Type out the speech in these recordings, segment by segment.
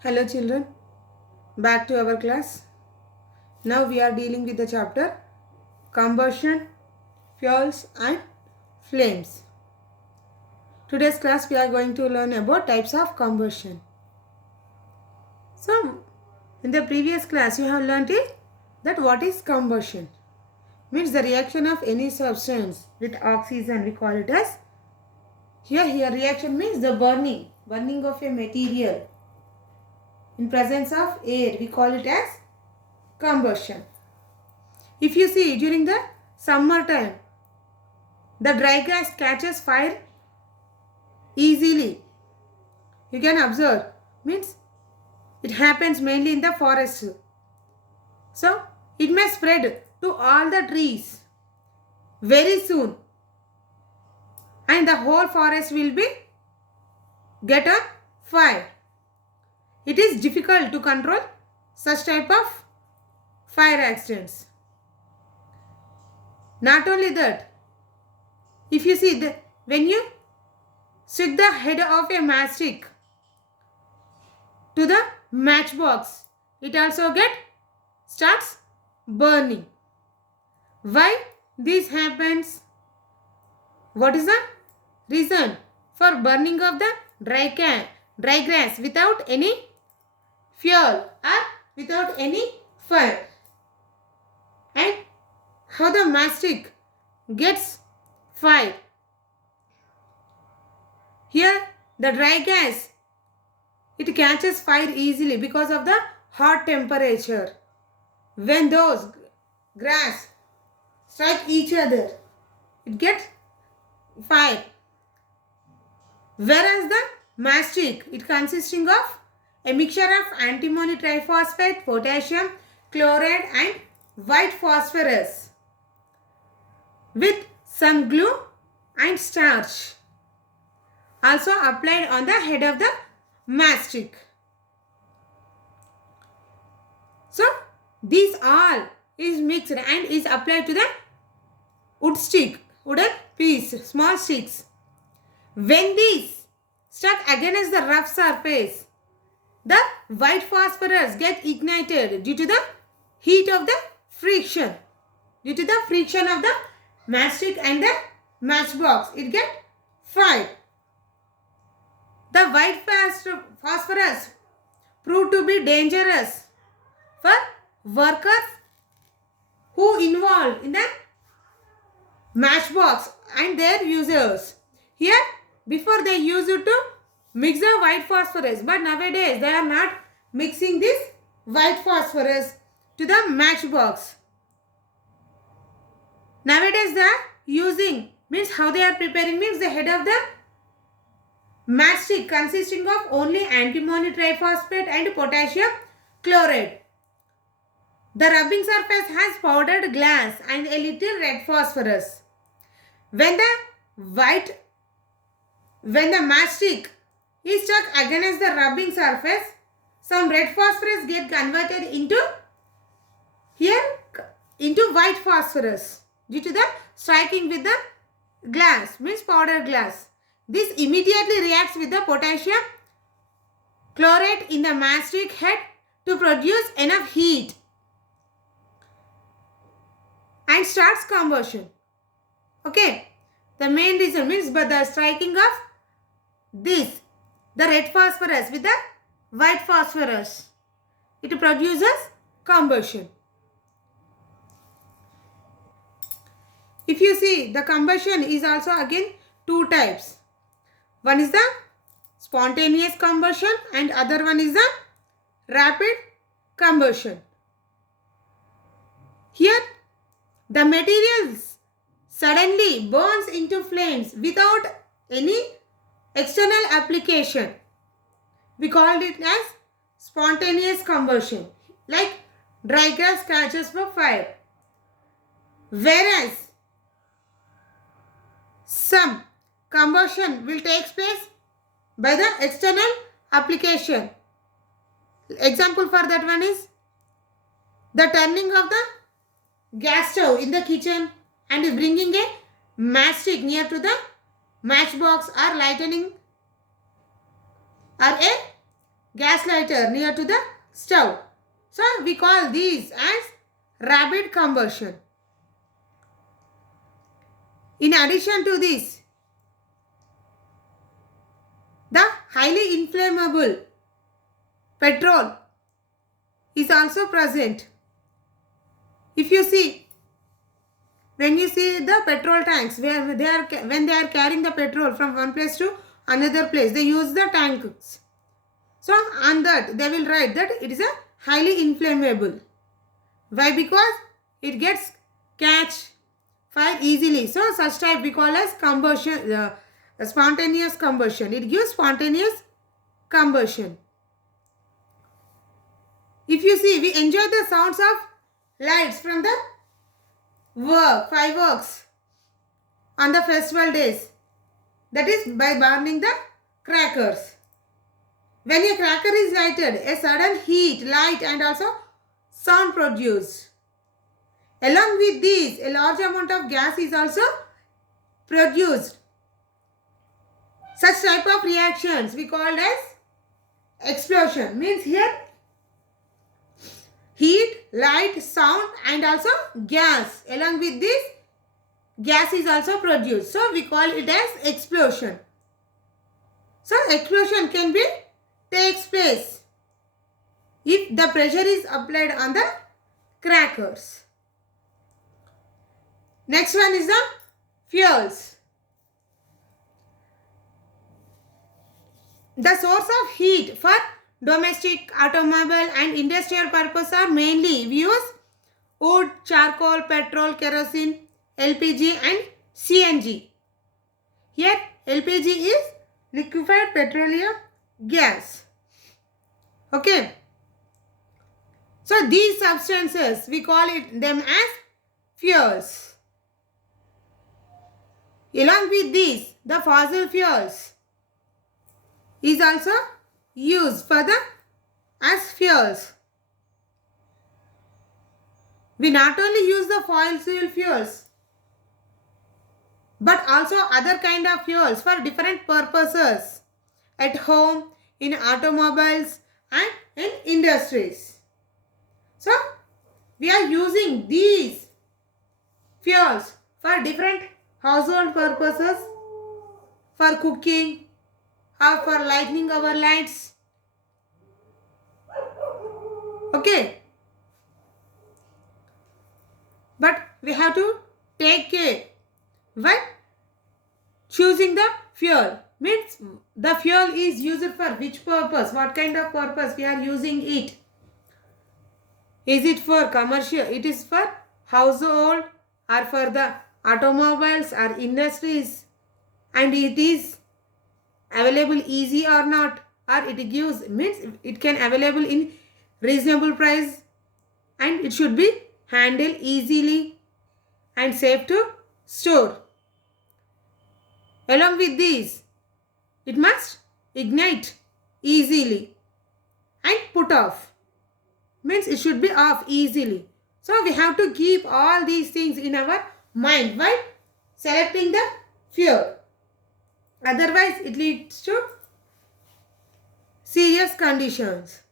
Hello children, back to our class. Now we are dealing with the chapter combustion, fuels and flames. Today's class we are going to learn about types of combustion. So in the previous class you have learnt it that what is combustion? Means the reaction of any substance with oxygen, we call it as here reaction means the burning of a material in presence of air, we call it as combustion. If you see during the summer time, the dry grass catches fire easily. You can observe, means it happens mainly in the forest. So it may spread to all the trees very soon, and the whole forest will be get on fire. It is difficult to control such type of fire accidents. Not only that, if you see when you stick the head of a matchstick to the matchbox, it also starts burning. Why this happens? What is the reason for burning of the dry grass without any fuel or without any fire? And how the matchstick gets fire? Here the dry gas, it catches fire easily because of the hot temperature. When those grass strike each other, it gets fire. Whereas the matchstick, it consisting of a mixture of antimony triphosphate, potassium chloride and white phosphorus with some glue and starch also applied on the head of the matchstick. So these all is mixed and is applied to the wooden piece, small sticks. When these stuck against the rough surface, the white phosphorus get ignited due to the heat of the friction. Due to the friction of the matchstick and the matchbox, it get fried. The white phosphorus proved to be dangerous for workers who involved in the matchbox and their users. Here, before they used it to mix the white phosphorus, but nowadays they are not mixing this white phosphorus to the matchbox. Nowadays they are using, means how they are preparing, means the head of the matchstick consisting of only antimony triphosphate and potassium chloride. The rubbing surface has powdered glass and a little red phosphorus. When the matchstick is stuck against the rubbing surface, some red phosphorus get converted into white phosphorus due to the striking with the glass, means powdered glass. This immediately reacts with the potassium chloride in the matchstick head to produce enough heat and starts combustion. Okay, the main reason means by the striking of the red phosphorus with the white phosphorus, it produces combustion. If you see, the combustion is also again two types. One is the spontaneous combustion and other one is the rapid combustion. Here the materials suddenly burns into flames without any external application. We called it as spontaneous combustion, like dry grass catches for fire. Whereas some combustion will take place by the external application. Example for that one is the turning of the gas stove in the kitchen and bringing a matchstick near to the matchbox or lightening or a gas lighter near to the stove. So we call these as rapid combustion. In addition to this, the highly inflammable petrol is also present. If you see, when you see the petrol tanks when they are carrying the petrol from one place to another place, they use the tanks. So on that they will write that it is a highly inflammable. Why? Because it gets catch fire easily. So such type we call as combustion, spontaneous combustion. It gives spontaneous combustion. If you see, we enjoy the sounds of lights from the fireworks on the festival days. That is by burning the crackers. When a cracker is lighted, a sudden heat, light and also sound produced. Along with these, a large amount of gas is also produced. Such type of reactions we called as explosion. Means here heat, light, sound and also gas. Along with this, gas is also produced. So we call it as explosion. So explosion can be takes place if the pressure is applied on the crackers. Next one is the fuels. The source of heat for domestic, automobile and industrial purpose are mainly we use wood, charcoal, petrol, kerosene, LPG and CNG. Here LPG is liquefied petroleum gas. Okay. So these substances we call them as fuels. Along with these, the fossil fuels is also used for the as fuels. We not only use the fossil fuels but also other kind of fuels for different purposes at home, in automobiles and in industries. So we are using these fuels for different household purposes, for cooking or for lighting our lights. Okay. But we have to take care while choosing the fuel. Means the fuel is used for which purpose, what kind of purpose we are using it. Is it for commercial, it is for household or for the automobiles or industries, and it is available easy or not, or it gives means it can available in reasonable price and it should be handled easily and safe to store. Along with these, it must ignite easily and put off. Means it should be off easily. So we have to keep all these things in our mind while selecting the fuel. Otherwise it leads to serious conditions.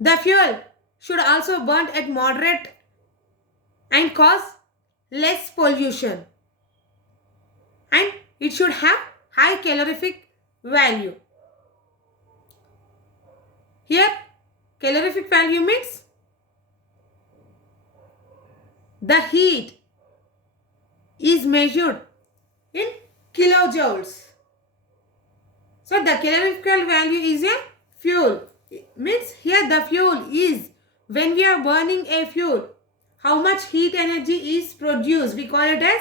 The fuel should also burn at moderate and cause less pollution. And it should have high calorific value. Here calorific value means the heat is measured in kilojoules. So the calorific value is a fuel. It means here the fuel is when we are burning a fuel, how much heat energy is produced. We call it as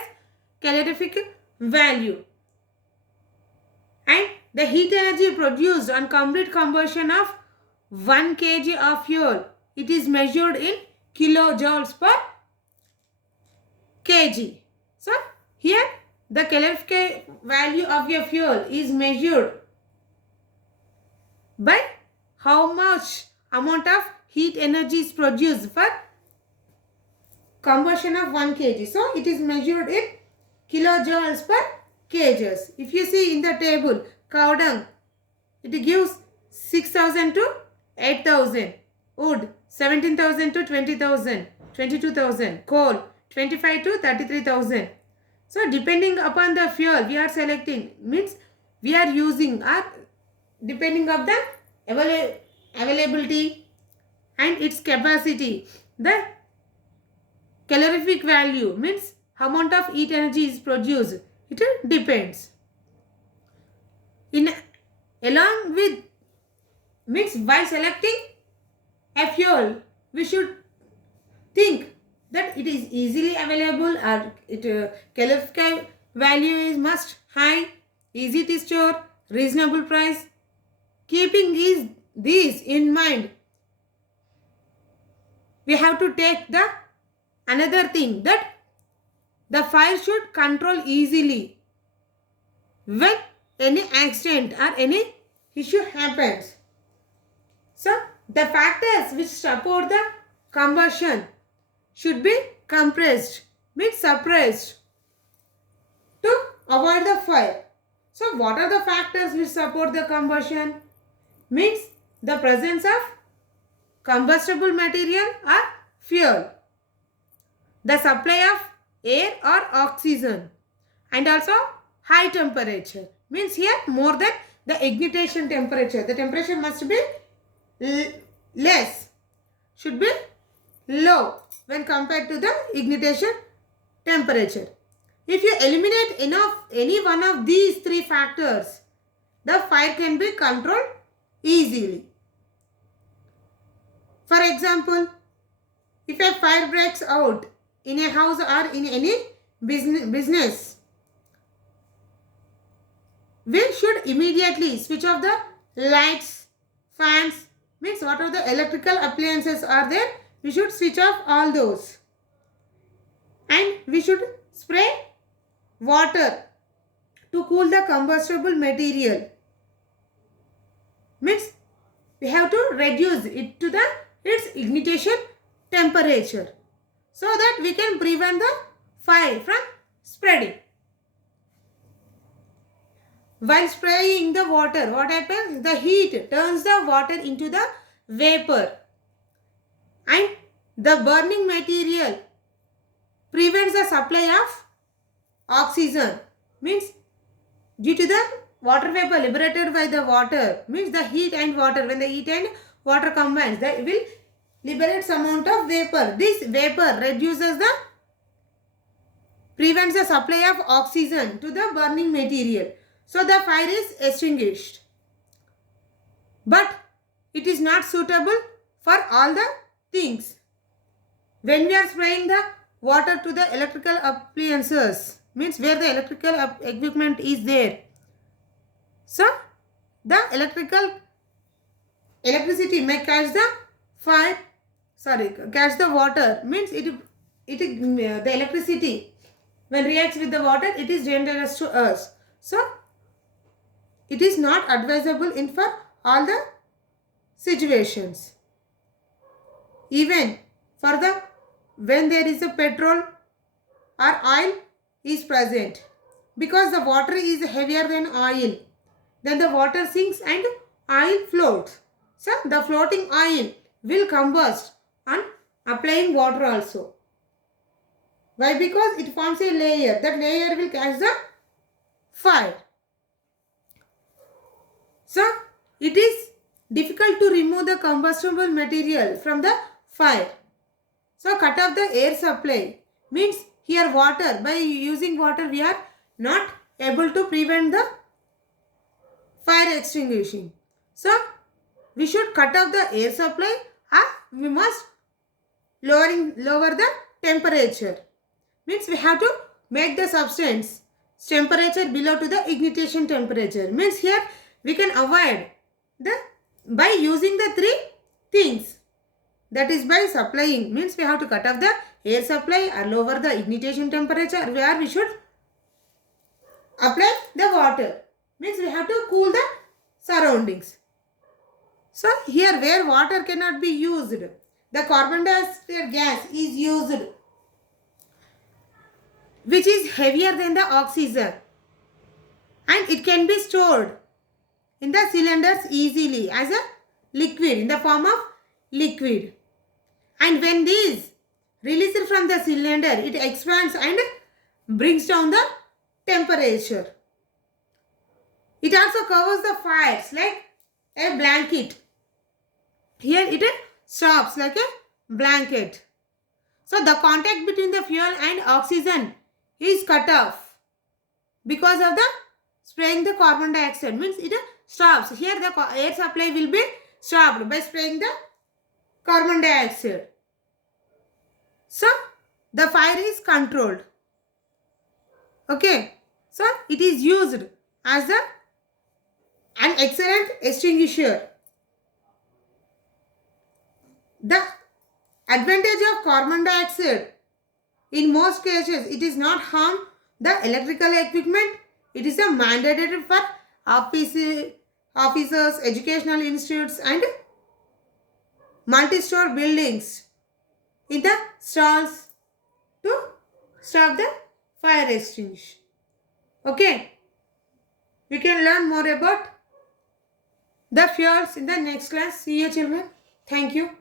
calorific value. And the heat energy produced on complete combustion of 1 kg of fuel, it is measured in kilojoules per kg. So here the calorific value of your fuel is measured by how much amount of heat energy is produced for combustion of 1 kg. So it is measured in kilojoules per kgs. If you see in the table, cow dung, it gives 6,000 to 8,000. Wood 17,000 to 20,000, 22,000. Coal 25 to 33,000. So depending upon the fuel we are selecting, means we are using, or depending on the availability and its capacity, the calorific value, means amount of heat energy is produced, it depends. In along with, means while selecting a fuel, we should think that it is easily available, or calorific value is must high, easy to store, reasonable price. Keeping these in mind, we have to take the another thing, that the fire should control easily when any accident or any issue happens. So the factors which support the combustion should be compressed, means suppressed, to avoid the fire. So what are the factors which support the combustion? Means the presence of combustible material or fuel, the supply of air or oxygen, and also high temperature. Means here more than the ignition temperature. The temperature must be less, should be low when compared to the ignition temperature. If you eliminate any one of these three factors, the fire can be controlled easily. For example, if a fire breaks out in a house or in any business, we should immediately switch off the lights, fans, means what are the electrical appliances are there, we should switch off all those. And we should spray water to cool the combustible material. Means we have to reduce it to its ignition temperature, so that we can prevent the fire from spreading. While spraying the water, what happens? The heat turns the water into the vapor, and the burning material prevents the supply of oxygen. Means due to the water vapor liberated by the water, means the heat and water, when the heat and water combines, that will liberate some amount of vapor. This vapor prevents the supply of oxygen to the burning material. So the fire is extinguished. But it is not suitable for all the things. When we are spraying the water to the electrical appliances, means where the electrical equipment is there, so the electricity may catch the fire, catch the water, means the electricity when reacts with the water, it is dangerous to us. So it is not advisable in for all the situations. Even for the when there is a petrol or oil is present, because the water is heavier than oil, then the water sinks and oil floats. So the floating oil will combust on applying water also. Why? Because it forms a layer. That layer will catch the fire. So it is difficult to remove the combustible material from the fire. So cut off the air supply. Means here water, by using water we are not able to prevent the fire extinguishing. So we should cut off the air supply, or we must lower the temperature. Means we have to make the substance temperature below to the ignition temperature. Means here we can avoid by using the three things. That is by supplying, means we have to cut off the air supply or lower the ignition temperature, where we should apply the water. Means we have to cool the surroundings. So here where water cannot be used, the carbon dioxide gas is used, which is heavier than the oxygen, and it can be stored in the cylinders easily as a liquid, in the form of liquid. And when these released from the cylinder, it expands and brings down the temperature. It also covers the fires like a blanket. Here it stops like a blanket. So the contact between the fuel and oxygen is cut off because of the spraying the carbon dioxide, means it stops. Here the air supply will be stopped by spraying the carbon dioxide. So the fire is controlled. Okay. So it is used as an excellent extinguisher. The advantage of carbon dioxide, in most cases, it is not harm the electrical equipment. It is a mandatory for officers, educational institutes and multi-store buildings in the stalls to stop the fire extinguisher. Okay. We can learn more about the fuels in the next class. See you children. Thank you.